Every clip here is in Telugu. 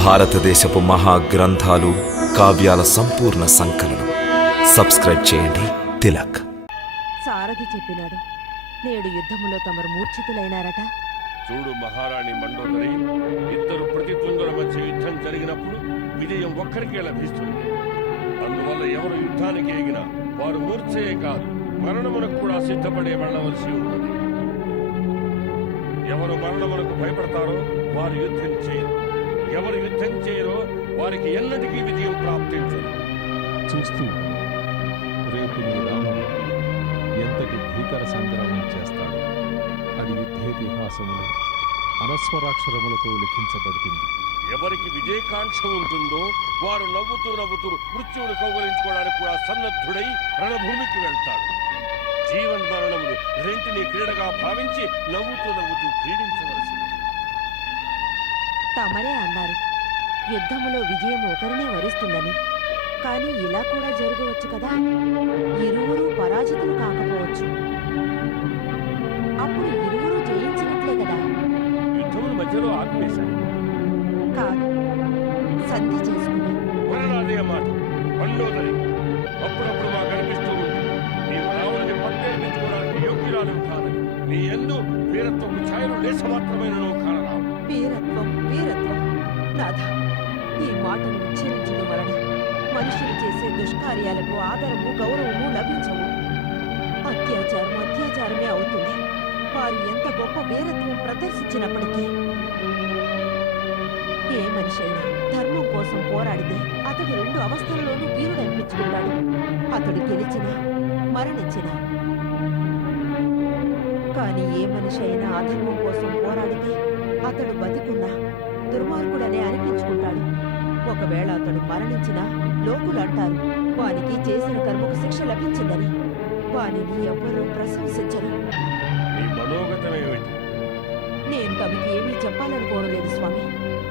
భారతదేశపు మహా గ్రంథాలు కావ్యాల సంపూర్ణ సంకలనం. సబ్స్క్రైబ్ చేయండి. తిలక్. సారథి చెప్పినాడు. నేడు యుద్ధములో తమరు మూర్ఛితులైనారట. చూడు మహారాణి మండోదరి ఇద్దరు ప్రతిద్వందుల మధ్య యుద్ధం జరిగినప్పుడు విజయం ఒక్కరికే లభిస్తుంది. అందువల్ల ఎవరు యుద్ధానికి ఎగినా వారు మూర్ఛయే కాదు మరణమునకు కూడా సిద్ధపడే వెళ్ళవలసి ఉన్నది. ఎవరు మరణమునకు భయపడతారో వారు యుద్ధం చేయరు. ఎవరు యుద్ధం చేయరో వారికి ఎన్నటికీ విజయం ప్రాప్తించదు చూస్తూ. రేపు నీ రాముడు ఎంతటి భీకర సంగ్రామం చేస్తాడు అది యుద్ధేతిహాసములు అనస్వరాక్షరములతో లిఖించబడుతుంది ఎవరికి విజయకాంక్ష ఉంటుందో వారు నవ్వుతూ నవ్వుతూ మృత్యువును కౌగలించుకోవడానికి కూడా సన్నద్ధుడై రణభూమికి వెళ్తాడు జీవన్ మరణములు రెంటిని క్రీడగా భావించి నవ్వుతూ నవ్వుతూ క్రీడించవలసింది తమరే అన్నారు. యుద్ధములో విజయం ఒకరినే వరిస్తుందని. కానీ ఇలా కూడా జరగవచ్చు కదా? ఇరువురు పరాజితులు కాకపోవచ్చు. అప్పుడు ఇరువురు జయించినట్లే కదా? యుద్ధముల మధ్యలో ఆపివేశాడు కాదు. సంధి చేసుకుని పునరాదే మాట. మండోదరి అప్పుడప్పుడు మాకు అనిపిస్తూ ఉంటుంది నీవు రావుని పట్టేపించుకోవడానికి యోగ్యురాలు కాదని. నీ ఎందు వీరత్వపు ఛాయలు లేసమాత్రమైన కారణం వీరత్వం వీరత్వం. నాథ ఈ మాటను ఉచ్చరించడం వలన మనుషులు చేసే దుష్కార్యాలకు ఆదరము గౌరవము లభించవు. అత్యాచారం అత్యాచారమే అవుతుంది. వారు ఎంత గొప్ప వీరత్వం ప్రదర్శించినప్పటికీ. ఏ మనిషి అయినా ధర్మం కోసం పోరాడితే అతడు రెండు అవస్థలలోనూ వీరుడు అనిపించుకుంటాడు అతడు గెలిచిన మరణించిన. కానీ ఏ మనిషి అయినా అధర్మం కోసం పోరాడితే అతడు బతికున్నా దుర్మార్గుడనే అనిపించుకుంటాడు. ఒకవేళ అతడు మరణించినా లోకులు అంటారు వానికి చేసిన కర్మకు శిక్ష లభించిందని. వానిని ఎవ్వరూ ప్రశంసించరు. నేను తమకి ఏమీ చెప్పాలనుకోవలేదు స్వామి.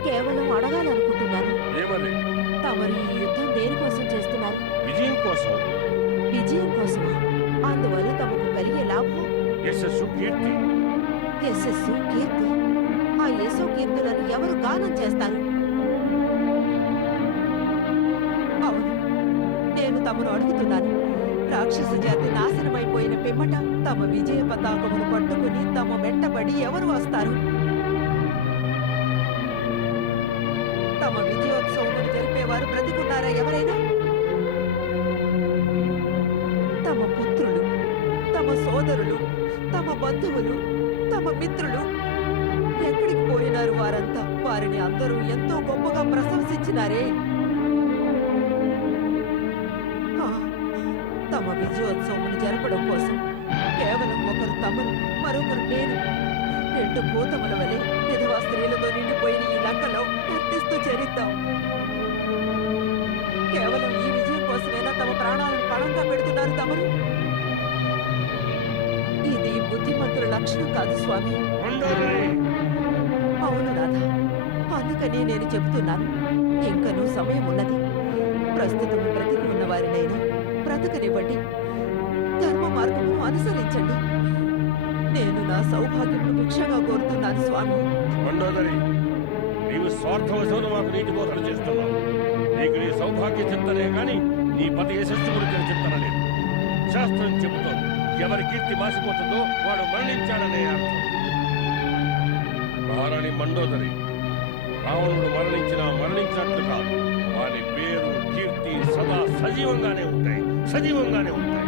కేవలం అడగాలనుకుంటున్నాను. తమరు ఈ యుద్ధం దేనికోసం చేస్తున్నారు? విజయం కోసం. విజయం కోసమా? అందువల్ల తమకు కలిగే లాభం? యశస్సు కీర్తి. యశస్సు కీర్తి. ఎద్దులను ఎవరు గానం చేస్తారు? అవును నేను తమను అడుగుతున్నాను. రాక్షస జాతి నాశనమైపోయిన పిమ్మట తమ విజయ పతాకమును పట్టుకుని తమ వెంటబడి ఎవరు వస్తారు? తమ విజయోత్సవమును జరిపేవారు బ్రతికున్నారా ఎవరైనా? తమ పుత్రులు తమ సోదరులు తమ బంధువులు తమ మిత్రులు ఎక్కడికి పోయినారు వారంతా? వారిని అందరూ ఎంతో గొప్పగా ప్రశంసించినారే. తమ విజయోత్సవమును జరపడం కోసం కేవలం ఒకరు తమను మరొకరు నేను. రెండు భూతముల వలె విధవా స్త్రీలతో నిండిపోయిన ఈ లంకలో నర్తిస్తూ చరిద్దాం కేవలం ఈ విజయం కోసమేనా తమ ప్రాణాలను పణంగా పెడుతున్నారు తమరు? ఇది బుద్ధిమంతుల లక్షణం కాదు స్వామి. అవును నాథ. అందుకనే నేను చెబుతున్నాను. ఇంకనూ సమయం ఉన్నది. ప్రస్తుతం బ్రతికి ఉన్నవారినైనా బ్రతకనివ్వండి. ధర్మ మార్గమును అనుసరించండి. నేను నా సౌభాగ్యమును భిక్షగా కోరుతున్నాను స్వామి. మండోదరి నీవు స్వార్థవశమును మాకు నీటి బోధన చేస్తున్నావు. నీకు నీ సౌభాగ్య చింతనే కానీ నీ పతి యశస్సు గురించి చింతన లేదు శాస్త్రం చెబుతోంది. ఎవరి కీర్తి మాసిపోతుందో వాడు మరణించాడనే అర్థం. మహారాణి మండోదరి రావణుడు మరణించినా మరణించినట్లు కాదు. వారి పేరు కీర్తి సదా సజీవంగానే ఉంటాయి సజీవంగానే ఉంటాయి.